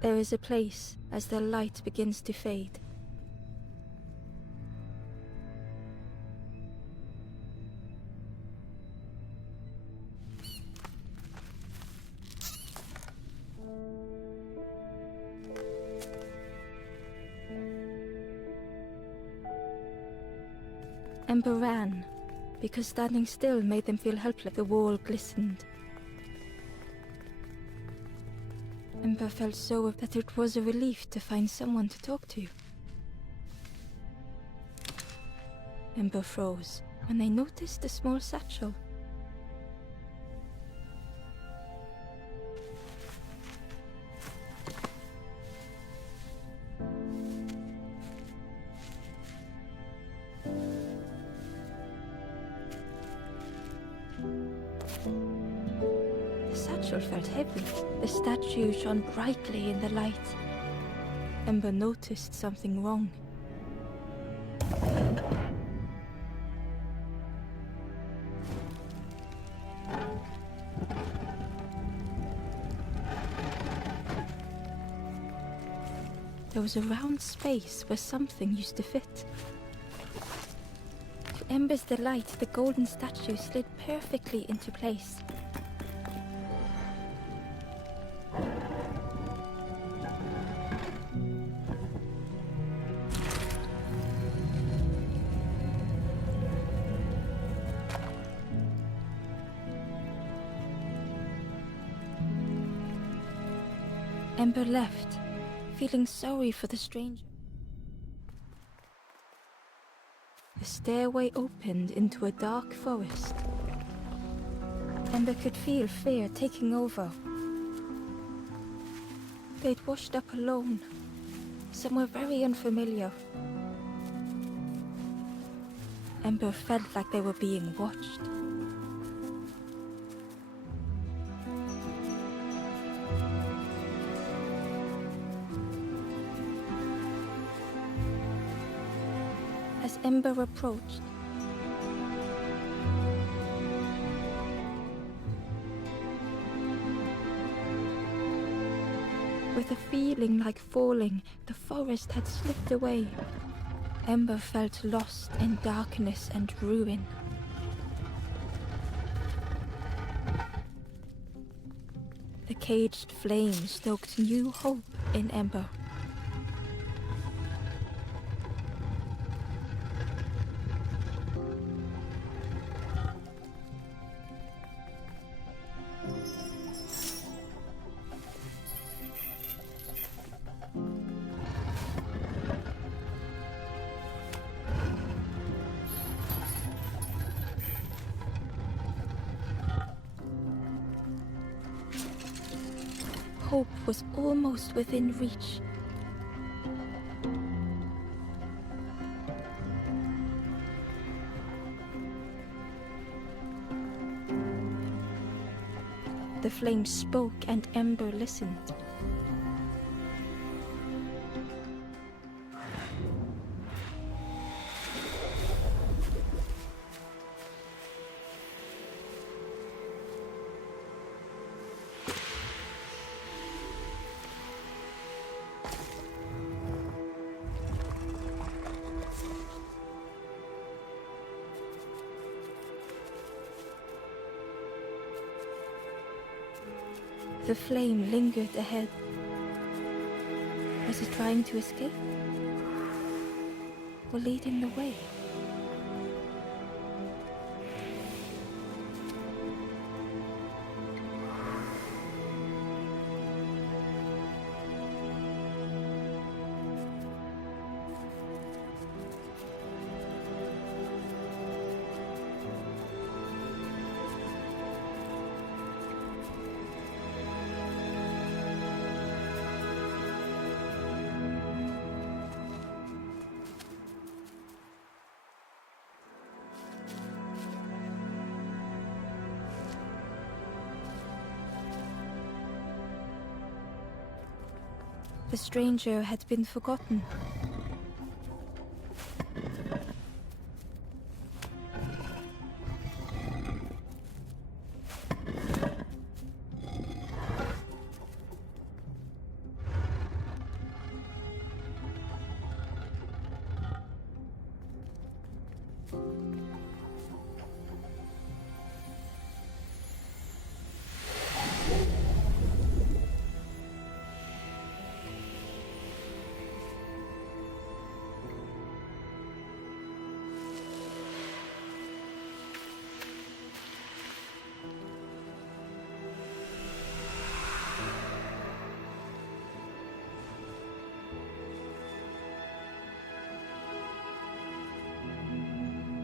There is a place as the light begins to fade. Ember ran, because standing still made them feel helpless. The wall glistened. Ember felt so that it was a relief to find someone to talk to. Ember froze when they noticed a small satchel. The satchel felt heavy. The statue shone brightly in the light. Ember noticed something wrong. There was a round space where something used to fit. To Ember's delight, the golden statue slid perfectly into place. Ember left, feeling sorry for the stranger. The stairway opened into a dark forest. Ember could feel fear taking over. They'd washed up alone, somewhere very unfamiliar. Ember felt like they were being watched. As Ember approached, with a feeling like falling, the forest had slipped away. Ember felt lost in darkness and ruin. The caged flame stoked new hope in Ember. Hope was almost within reach. The flame spoke and Ember listened. The flame lingered ahead. Was it trying to escape? Or leading the way? The stranger had been forgotten.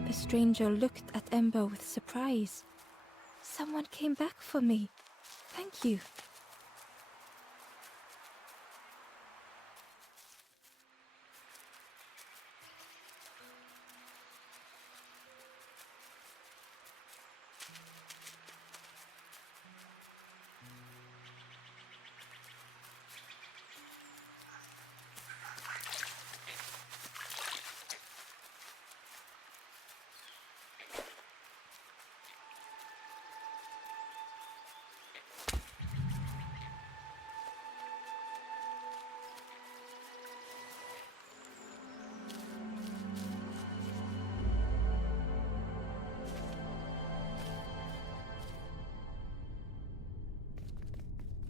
The stranger looked at Ember with surprise. Someone came back for me. Thank you.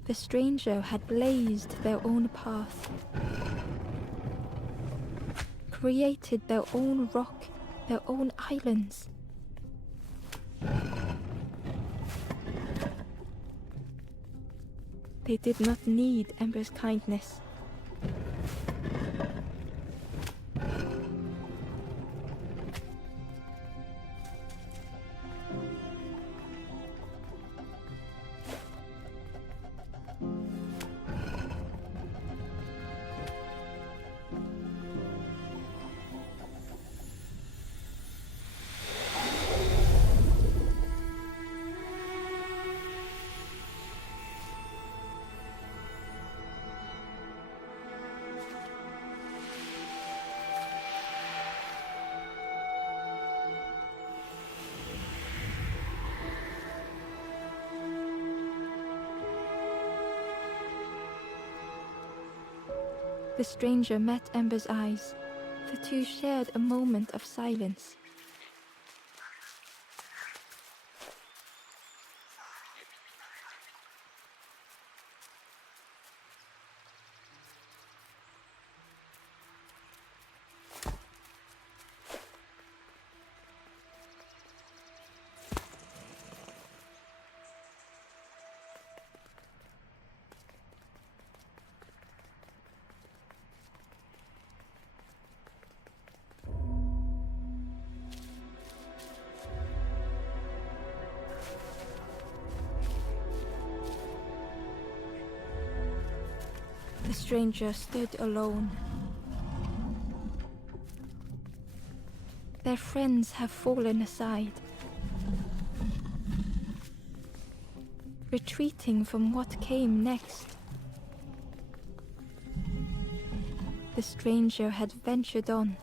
The stranger had blazed their own path, created their own rock, their own islands. They did not need Ember's kindness. The stranger met Ember's eyes. The two shared a moment of silence. The stranger stood alone. Their friends have fallen aside, retreating from what came next. The stranger had ventured on.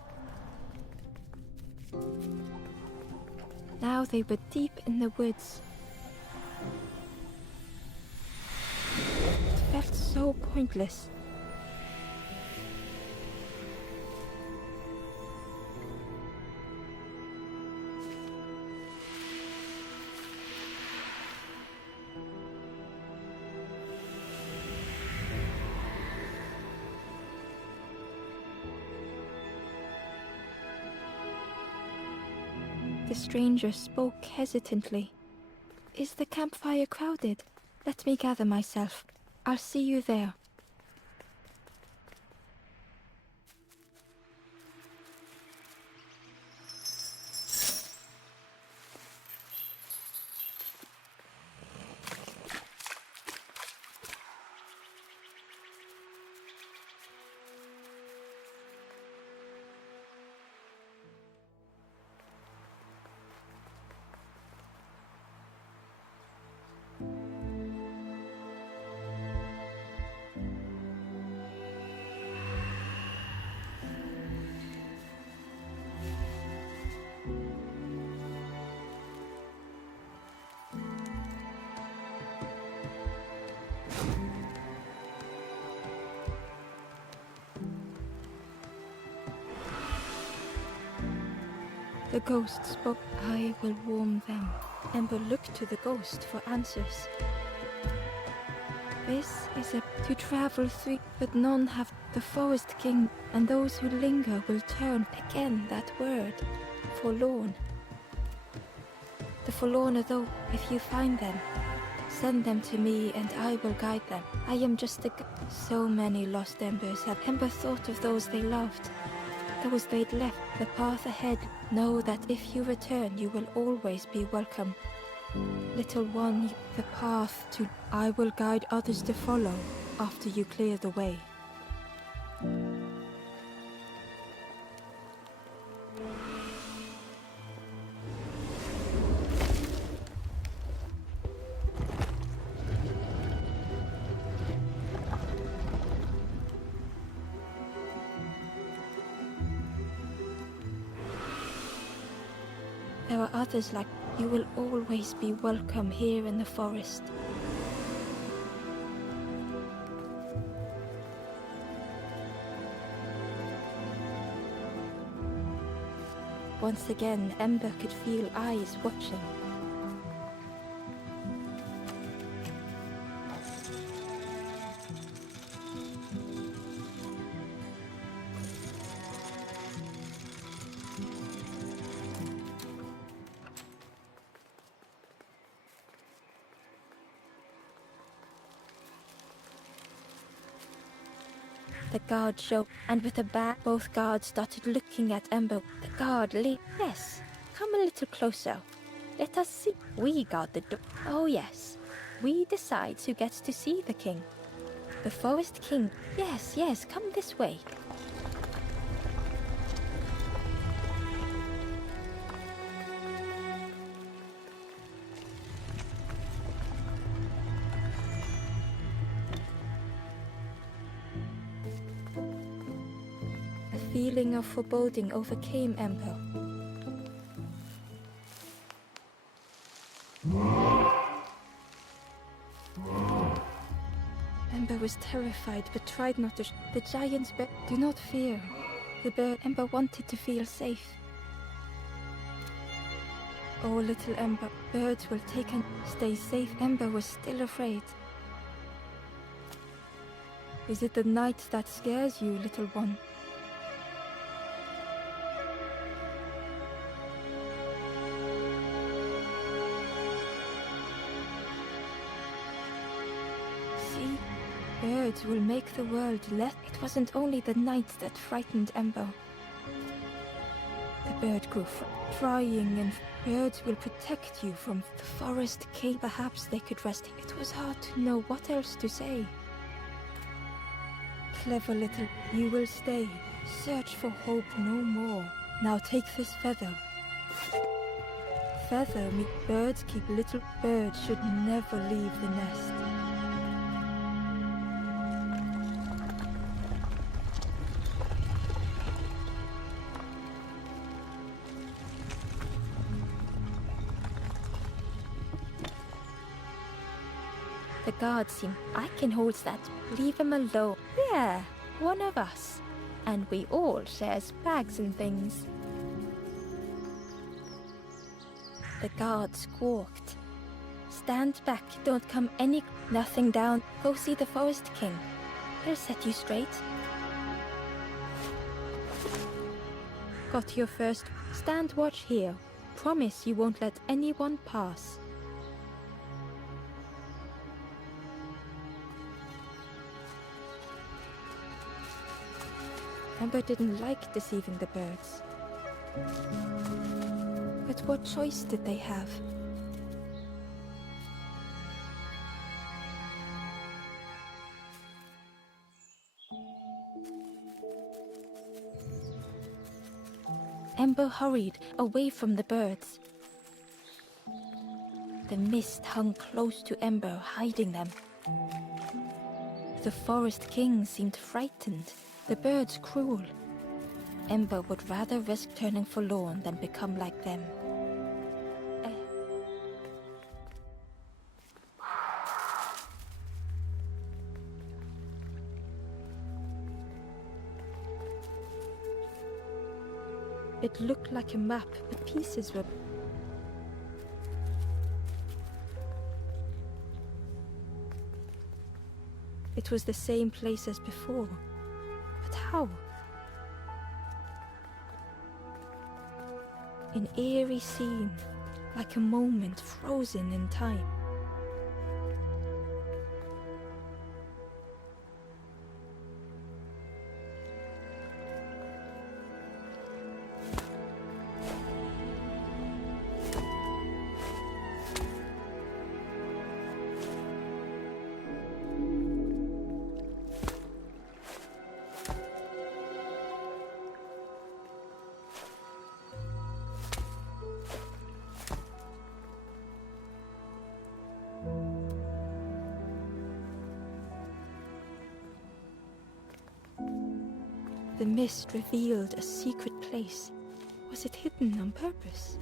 Now they were deep in the woods. It felt so pointless. The stranger spoke hesitantly. "Is the campfire crowded? Let me gather myself. I'll see you there." The ghost spoke. I will warm them. Ember looked to the ghost for answers. This is to travel through, but none have the Forest King, and those who linger will turn again that word, forlorn. The forlorn though, if you find them, send them to me and I will guide them. I am just so many lost embers have Ember thought of those they loved, those they'd left, the path ahead. Know that if you return, you will always be welcome. Little one, the path to I will guide others to follow after you clear the way. There are others like you will always be welcome here in the forest. Once again, Ember could feel eyes watching. The guard showed, and with a bat, both guards started looking at Ember. The guard yes, come a little closer. Let us see. We guard the door. Oh yes, we decide who gets to see the king. The Forest King. Yes, come this way. A feeling of foreboding overcame Ember. Ember was terrified but tried not to. The giant's bird. Do not fear. The bird. Ember wanted to feel safe. Oh, little Ember. Birds will take and stay safe. Ember was still afraid. Is it the night that scares you, little one? See? Birds will make the world less. It wasn't only the night that frightened Ember. The bird grew trying, and birds will protect you from the Forest King. Perhaps they could rest. It was hard to know what else to say. Clever little, you will stay. Search for hope no more. Now take this feather. Feather me. Birds keep little. Birds should never leave the nest. The guards seem. I can hold that. Leave him alone. Yeah, one of us. And we all shares bags and things. The guard squawked. Stand back, don't come any. Nothing down. Go see the Forest King. He'll set you straight. Got your first. Stand watch here. Promise you won't let anyone pass. Ember didn't like deceiving the birds. But what choice did they have? Ember hurried away from the birds. The mist hung close to Ember, hiding them. The Forest King seemed frightened. The birds cruel. Ember would rather risk turning forlorn than become like them. It looked like a map, but pieces were... It was the same place as before. But how? An eerie scene, like a moment frozen in time. The mist revealed a secret place. Was it hidden on purpose?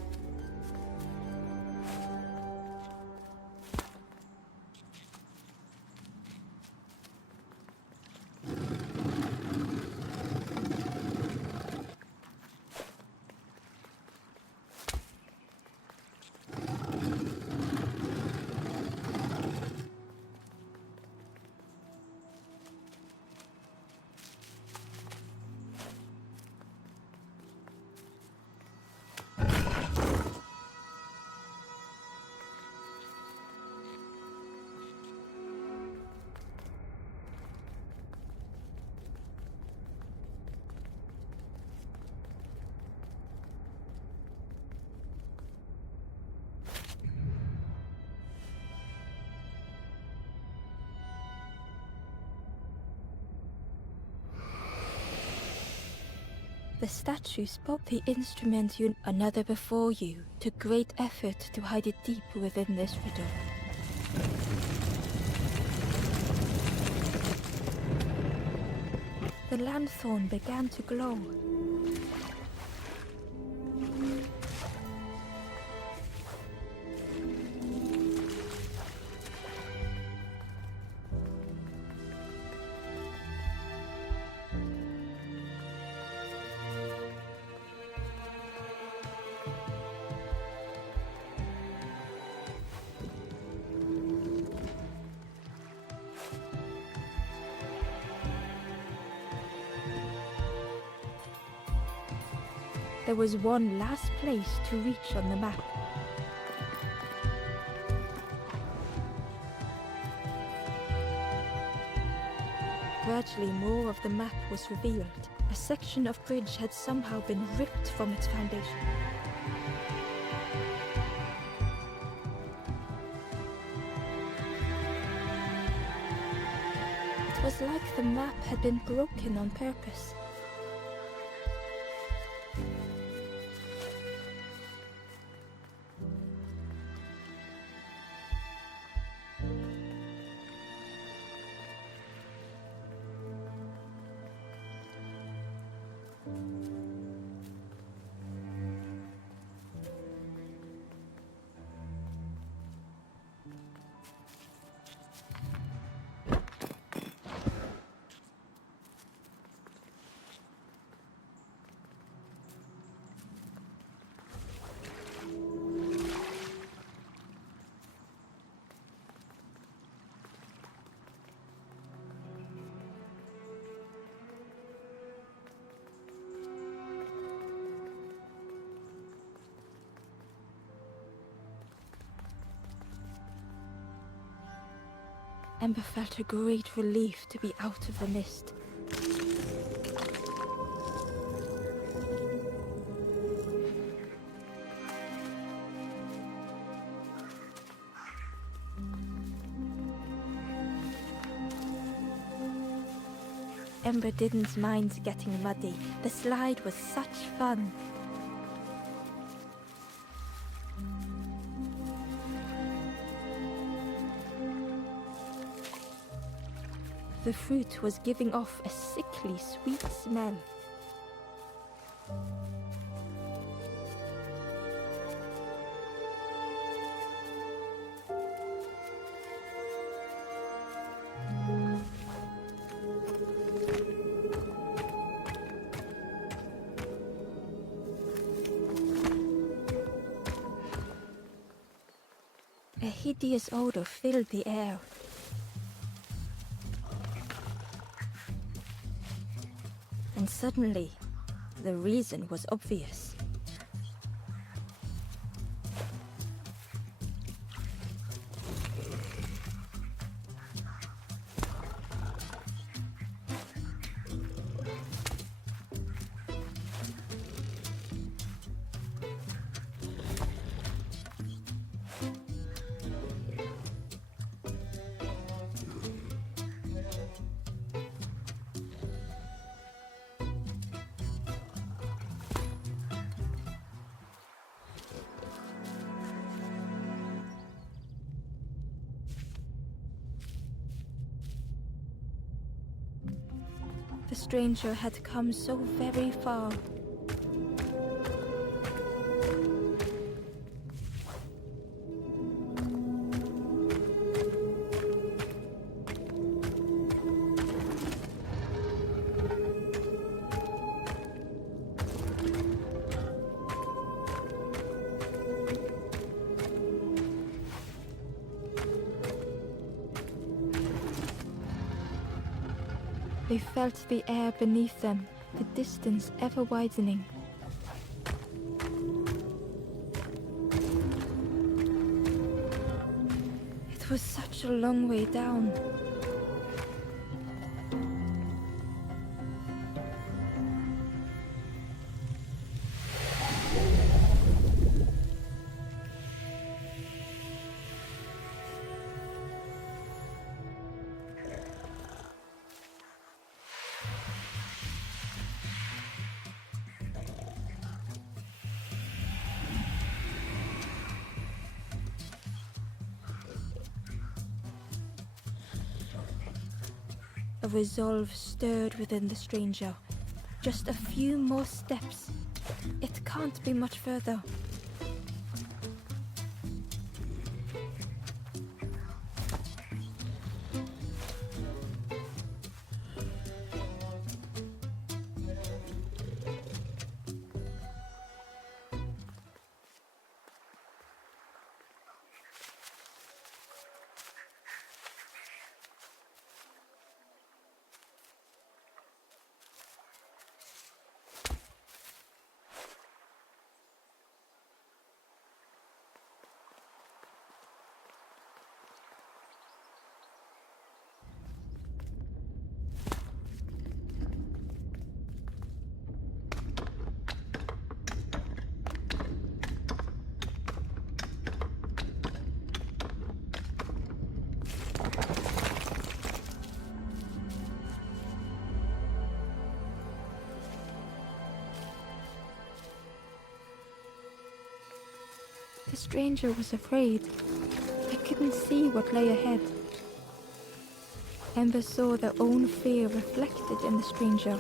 The statue spoke. The instrument another before you took great effort to hide it deep within this riddle. The lanthorn began to glow. There was one last place to reach on the map. Gradually, more of the map was revealed. A section of bridge had somehow been ripped from its foundation. It was like the map had been broken on purpose. Ember felt a great relief to be out of the mist. Ember didn't mind getting muddy. The slide was such fun. The fruit was giving off a sickly sweet smell. A hideous odor filled the air. And suddenly, the reason was obvious. The stranger had come so very far. They felt the air beneath them, the distance ever widening. It was such a long way down. A resolve stirred within the stranger. Just a few more steps. It can't be much further. The stranger was afraid. They couldn't see what lay ahead. Ember saw their own fear reflected in the stranger.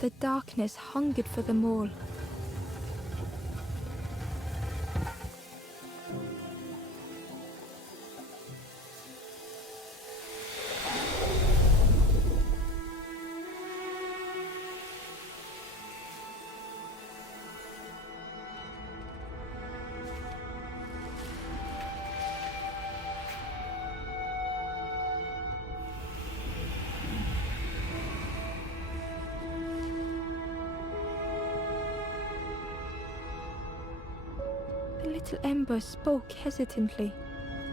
The darkness hungered for them all. The little Ember spoke hesitantly.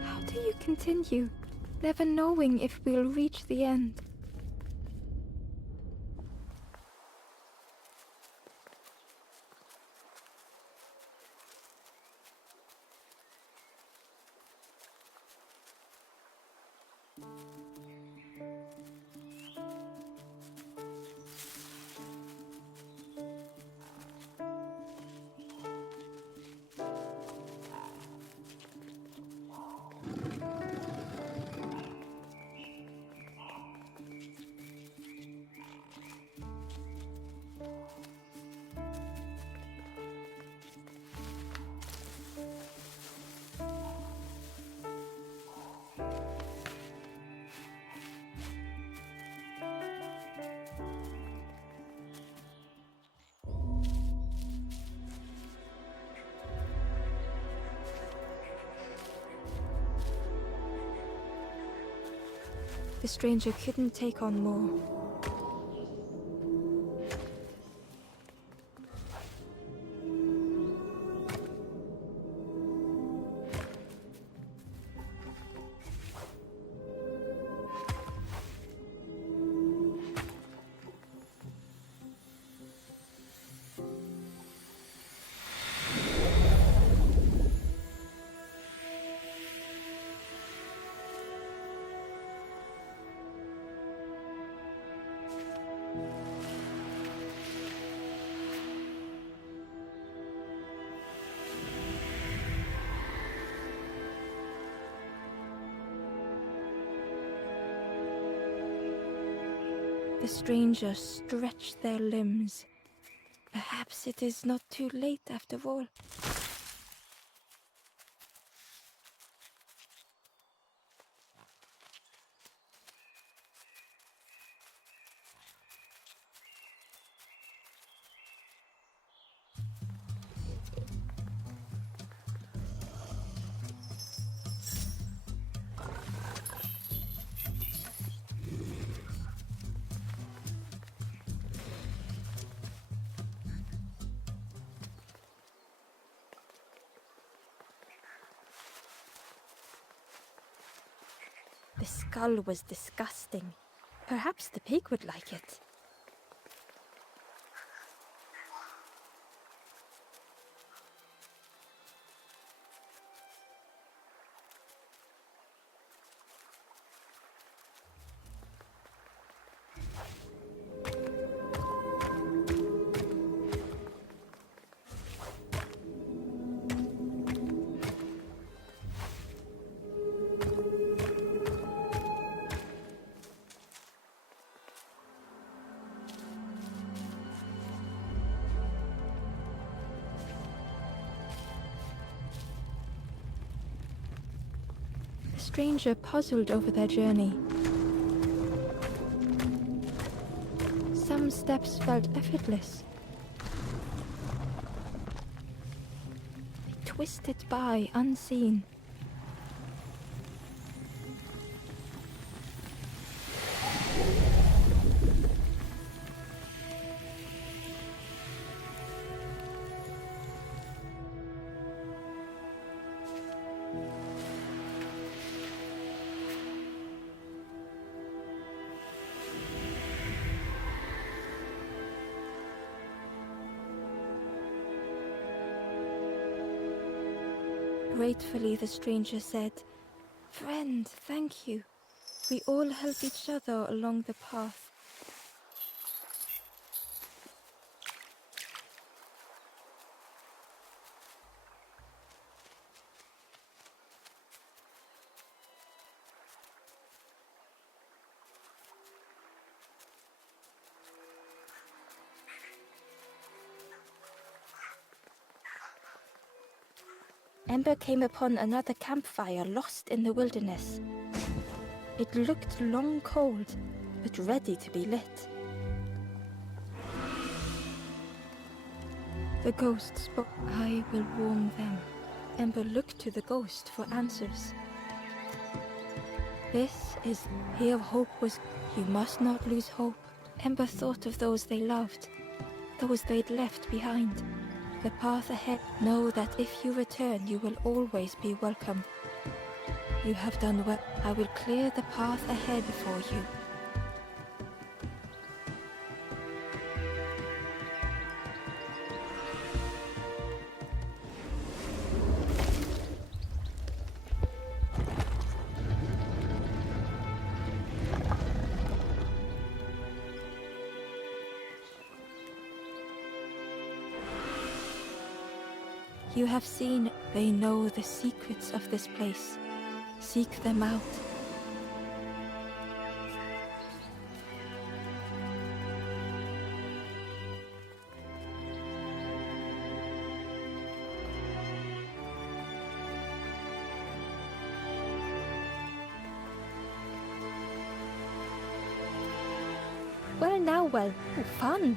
How do you continue, never knowing if we'll reach the end? The stranger couldn't take on more. The stranger stretched their limbs. Perhaps it is not too late after all. The skull was disgusting. Perhaps the pig would like it. The stranger puzzled over their journey. Some steps felt effortless. They twisted by unseen. Gratefully, the stranger said, "Friend, thank you. We all help each other along the path." Ember came upon another campfire lost in the wilderness. It looked long cold, but ready to be lit. The ghost spoke. "I will warm them." Ember looked to the ghost for answers. "This is here hope was. You must not lose hope." Ember thought of those they loved, those they'd left behind. The path ahead. Know that if you return, you will always be welcome. You have done well. I will clear the path ahead for you. You have seen, they know the secrets of this place. Seek them out. Well, fun.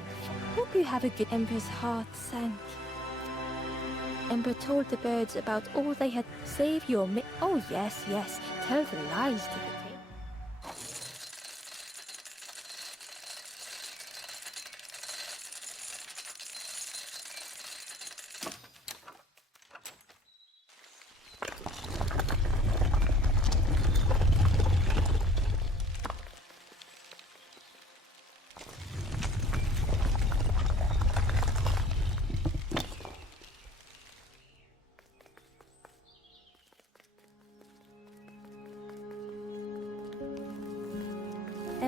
Hope you have a good. Ember's heart sank. Ember told the birds about all they had. Save your oh yes, tell the lies to the king.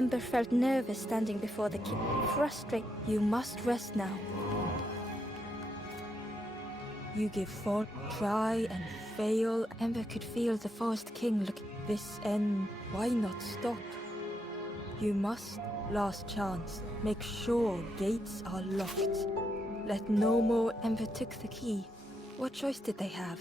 Ember felt nervous standing before the king. Frustrated. You must rest now. You give fall, try and fail. Ember could feel the Forest King look. This end. Why not stop? You must. Last chance. Make sure gates are locked. Let no more. Ember took the key. What choice did they have?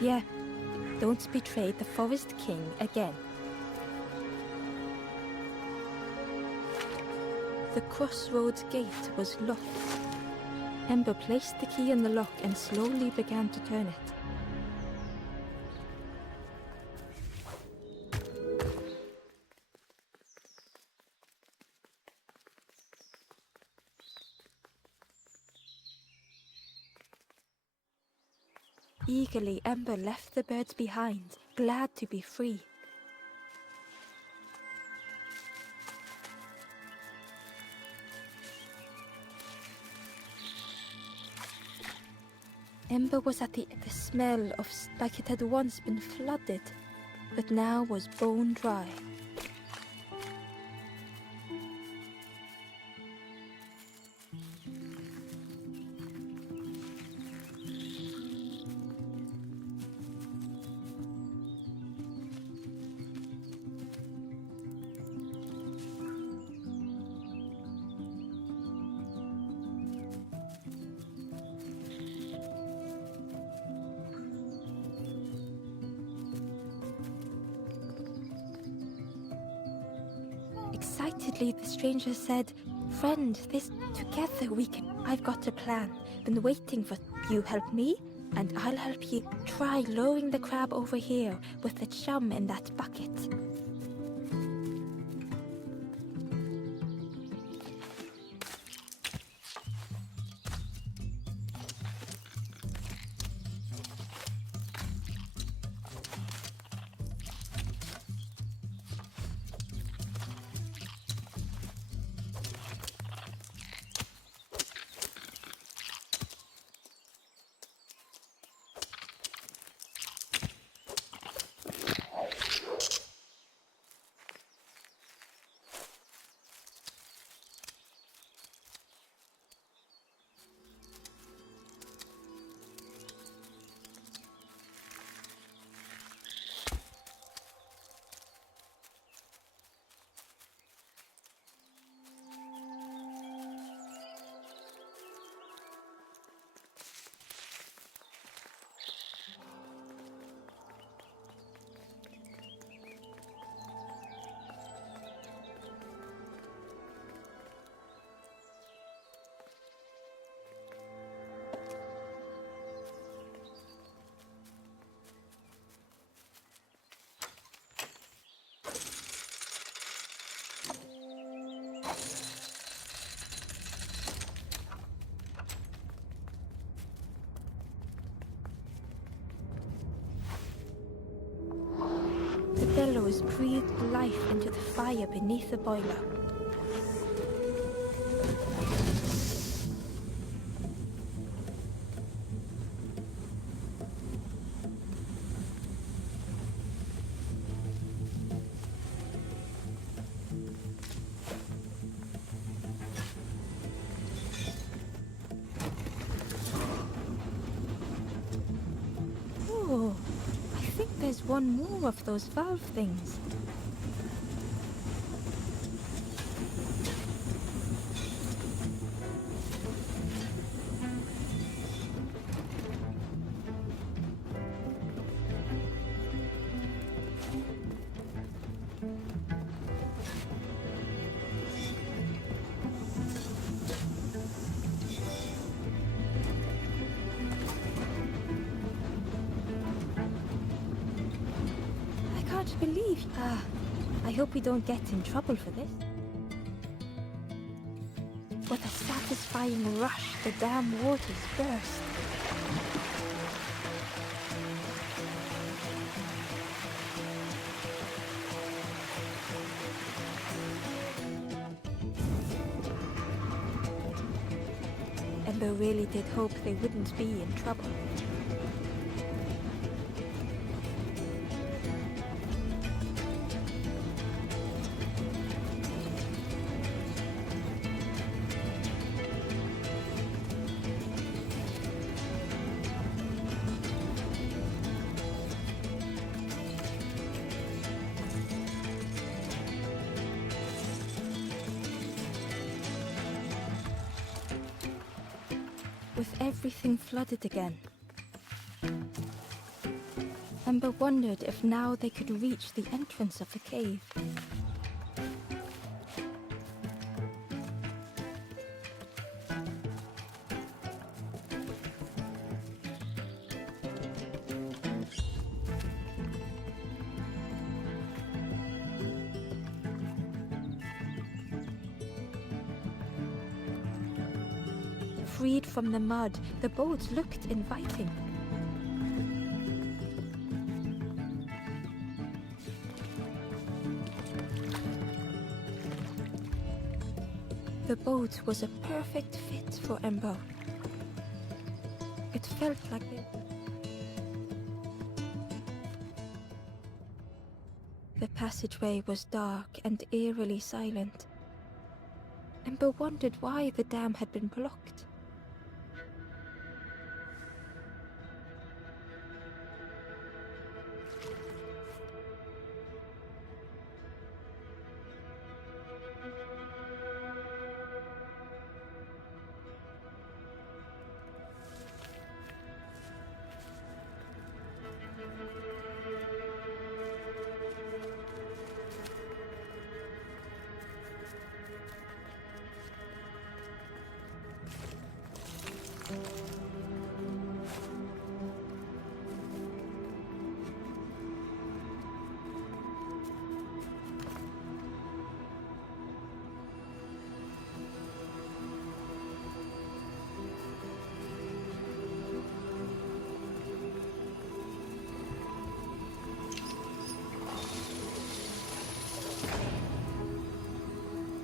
Yeah, don't betray the Forest King again. The crossroads gate was locked. Ember placed the key in the lock and slowly began to turn it. Eagerly, Ember left the birds behind, glad to be free. Ember was at the smell of like it had once been flooded, but now was bone dry. Excitedly, the stranger said, "Friend, this together we can. I've got a plan. Been waiting for you. Help me, and I'll help you. Try lowering the crab over here with the chum in that bucket." The bellows breathed life into the fire beneath the boiler. Oh, I think there's one more of those valve things. Believe. I hope we don't get in trouble for this. With a satisfying rush, the dam waters burst. Ember really did hope they wouldn't be in trouble. With everything flooded again, Ember wondered if now they could reach the entrance of the cave. Freed from the mud, the boat looked inviting. The boat was a perfect fit for Ember. It felt like they... The passageway was dark and eerily silent. Ember wondered why the dam had been blocked.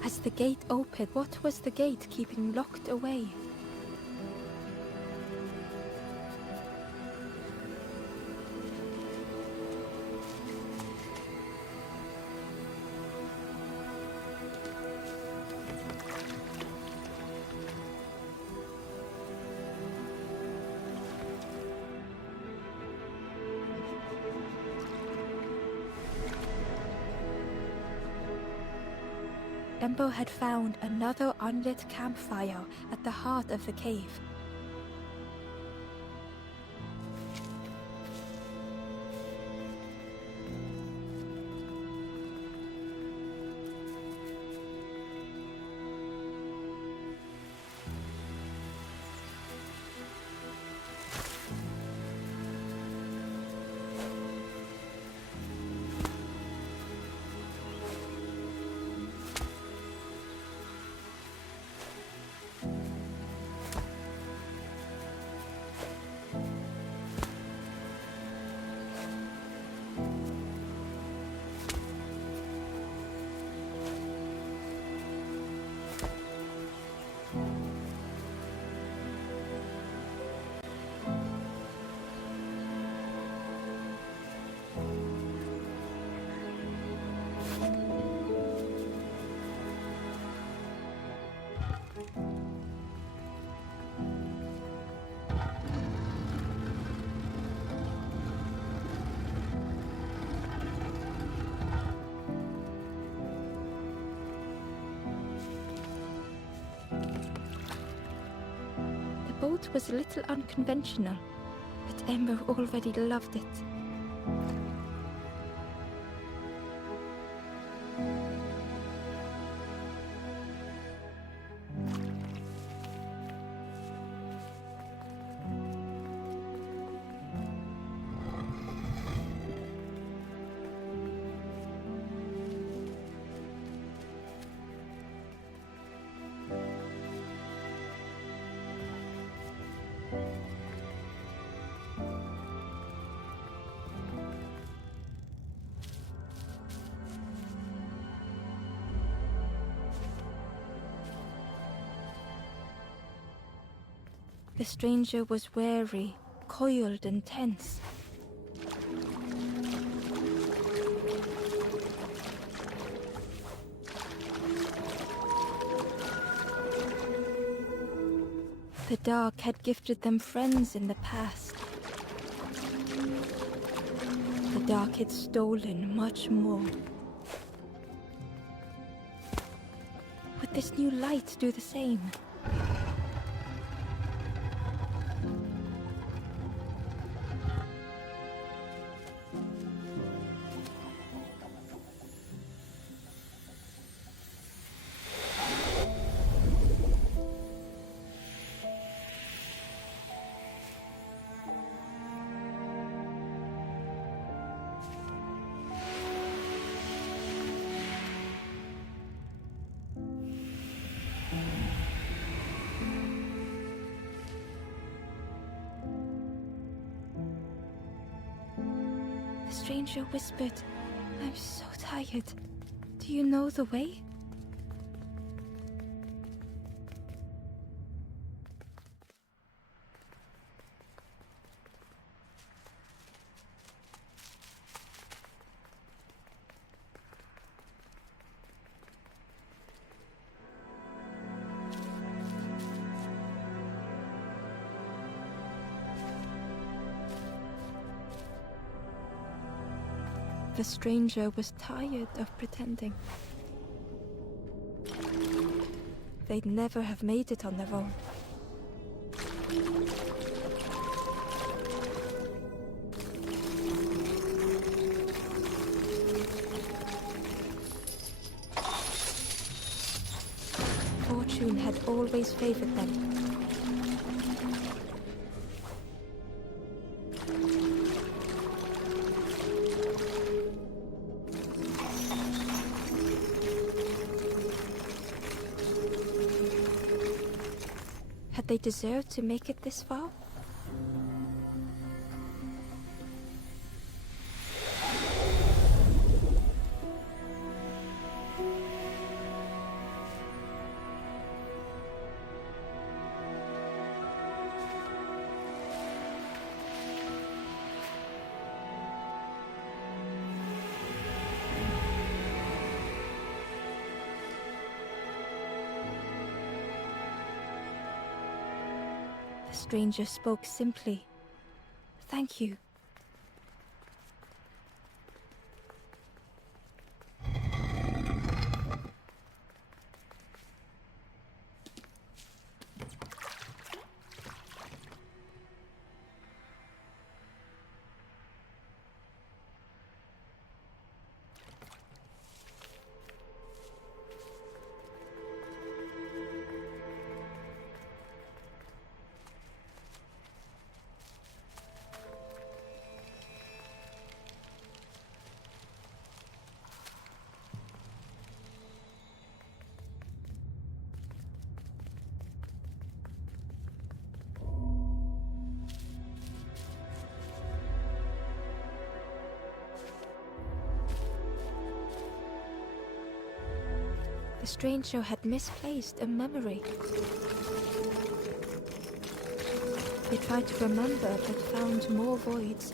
As the gate opened, what was the gate keeping locked away? Ember had found another unlit campfire at the heart of the cave. The boat was a little unconventional, but Ember already loved it. The stranger was wary, coiled and tense. The dark had gifted them friends in the past. The dark had stolen much more. Would this new light do the same? The stranger whispered, "I'm so tired. Do you know the way?" The stranger was tired of pretending. They'd never have made it on their own. Fortune had always favored them. Had they deserved to make it this far? The stranger spoke simply. "Thank you." The stranger had misplaced a memory. They tried to remember but found more voids.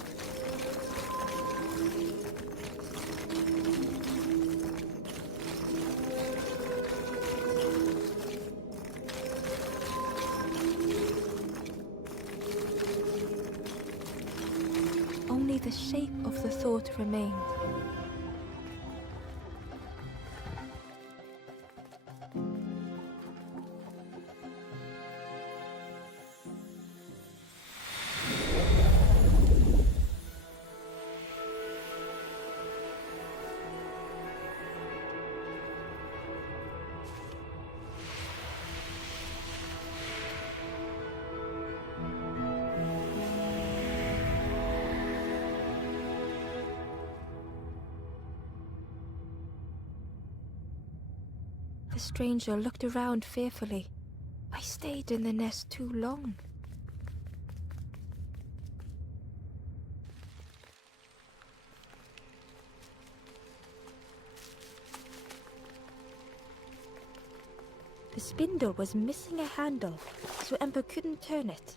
Only the shape of the thought remained. The stranger looked around fearfully. I stayed in the nest too long. The spindle was missing a handle, so Ember couldn't turn it.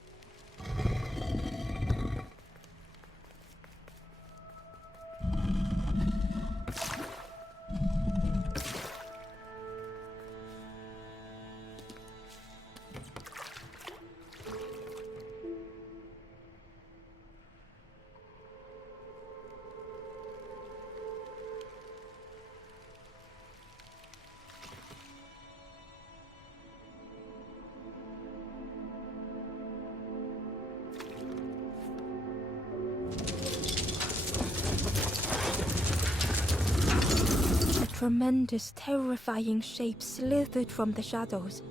A tremendous, terrifying shape slithered from the shadows.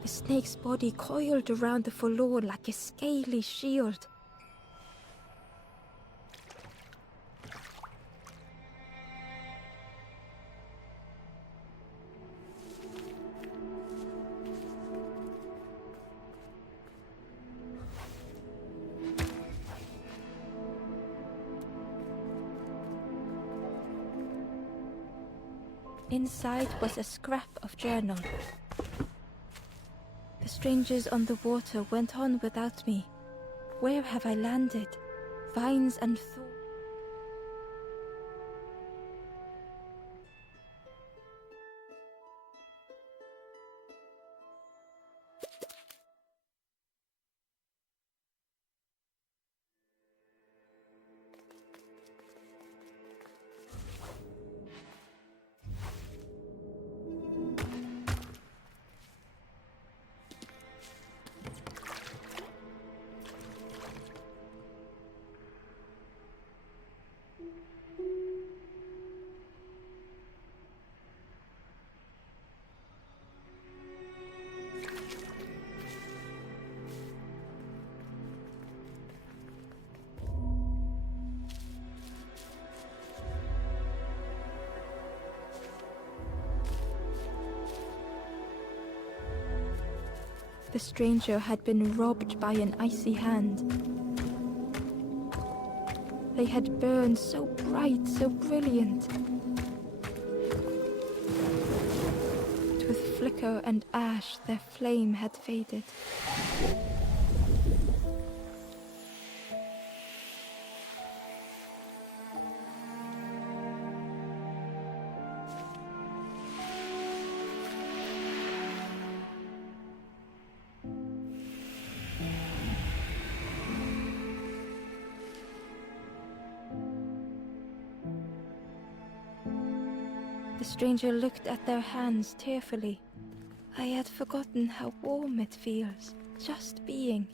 The snake's body coiled around the forlorn like a scaly shield. Inside was a scrap of journal. The strangers on the water went on without me. Where have I landed? Vines and thorns. The stranger had been robbed by an icy hand. They had burned so bright, so brilliant. But with flicker and ash, their flame had faded. The stranger looked at their hands tearfully. I had forgotten how warm it feels, just being.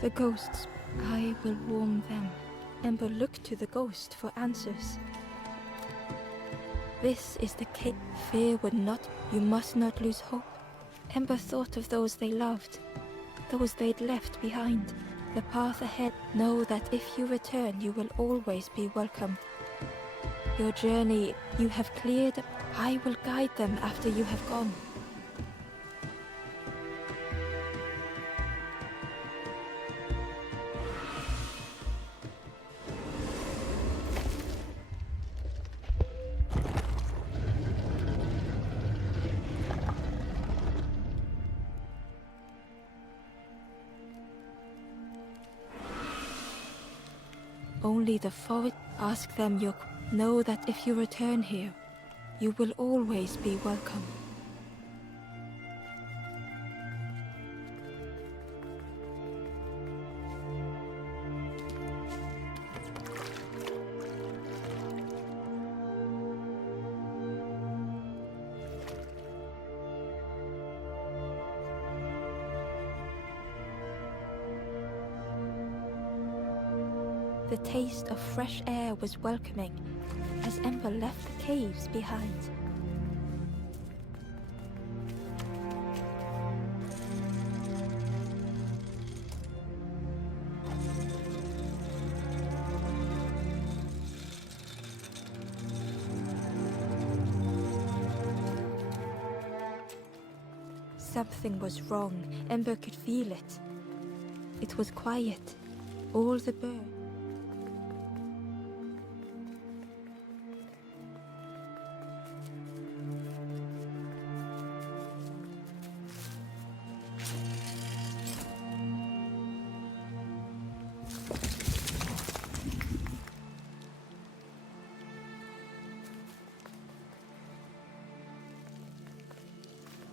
The ghosts, I will warm them. Ember looked to the ghost for answers. This is the case. Fear would not, you must not lose hope. Ember thought of those they loved, those they'd left behind. The path ahead. Know that if you return, you will always be welcome. Your journey you have cleared, I will guide them after you have gone. Only the forest. Ask them your. Know that if you return here, you will always be welcome. The taste of fresh air was welcoming as Ember left the caves behind. Something was wrong. Ember could feel it. It was quiet. All the birds.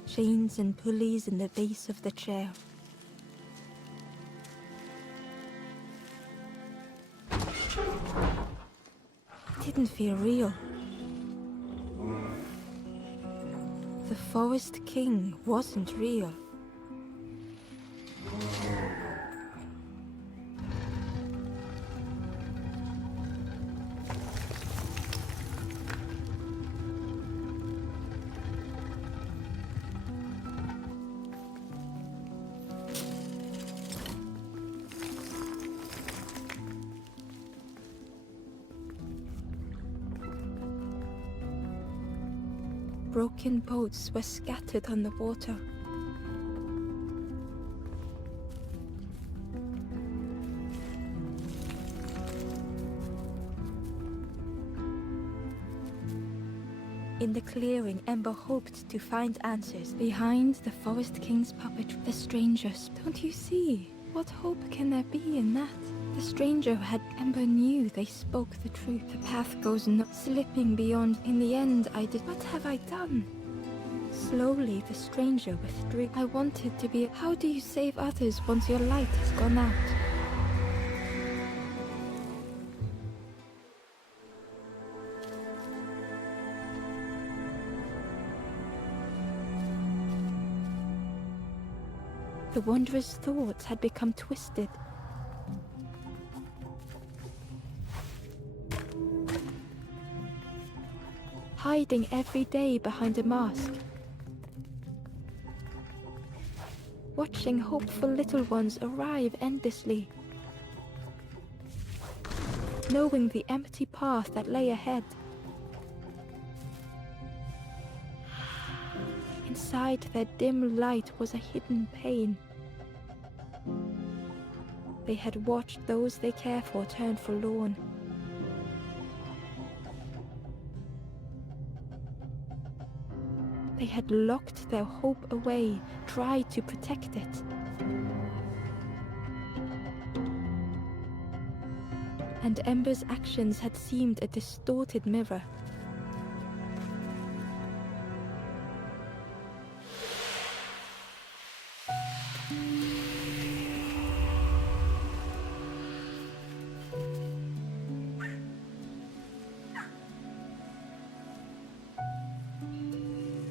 Chains and pulleys in the base of the chair. It didn't feel real. The Forest King wasn't real. Broken boats were scattered on the water. In the clearing, Ember hoped to find answers. Behind the Forest King's puppet, the strangers. Don't you see? What hope can there be in that? The stranger Ember knew they spoke the truth. The path goes slipping beyond. In the end, what have I done? Slowly, the stranger withdrew. I wanted to be. How do you save others once your light has gone out? The Wanderer's thoughts had become twisted. Hiding every day behind a mask. Watching hopeful little ones arrive endlessly. Knowing the empty path that lay ahead. Inside their dim light was a hidden pain. They had watched those they care for turn forlorn. They had locked their hope away, tried to protect it. And Ember's actions had seemed a distorted mirror.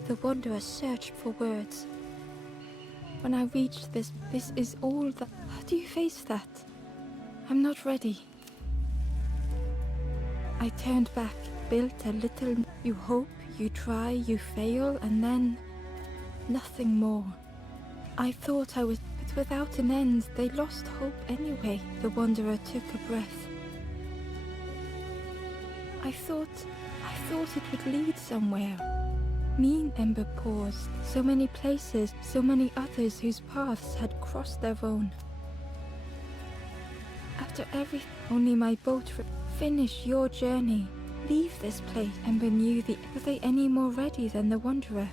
The Wanderer searched for words. When I reached this is all that... How do you face that? I'm not ready. I turned back, built a little... You hope, you try, you fail, and then... nothing more. I thought I was... But without an end, they lost hope anyway. The Wanderer took a breath. I thought it would lead somewhere. Me, Ember paused. So many places, so many others whose paths had crossed their own. After everything, only my boat finish your journey. Leave this place. Ember knew were they any more ready than the Wanderer?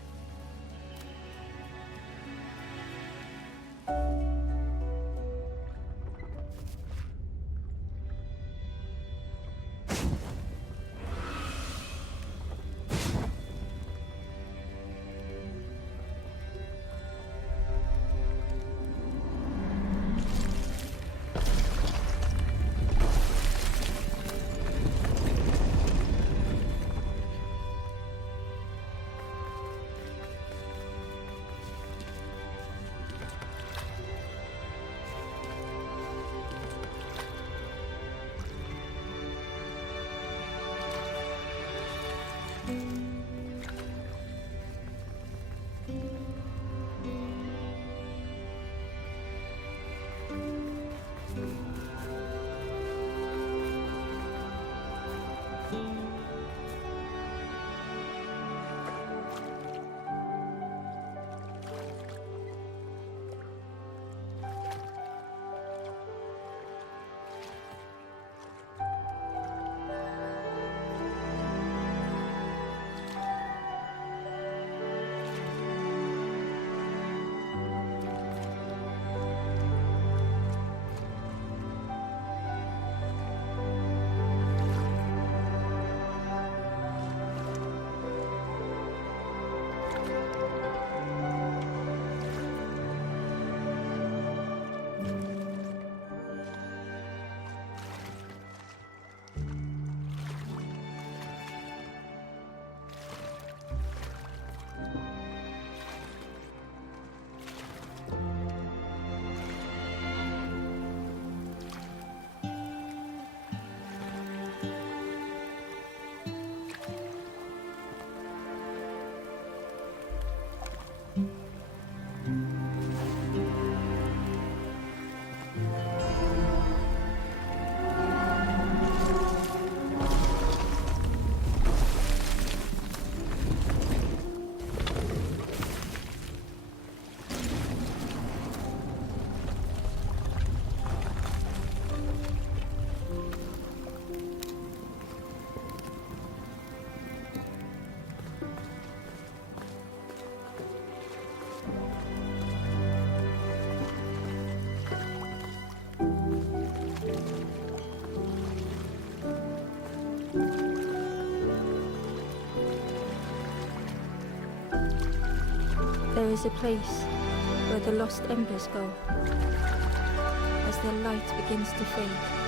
is a place where the lost embers go as their light begins to fade.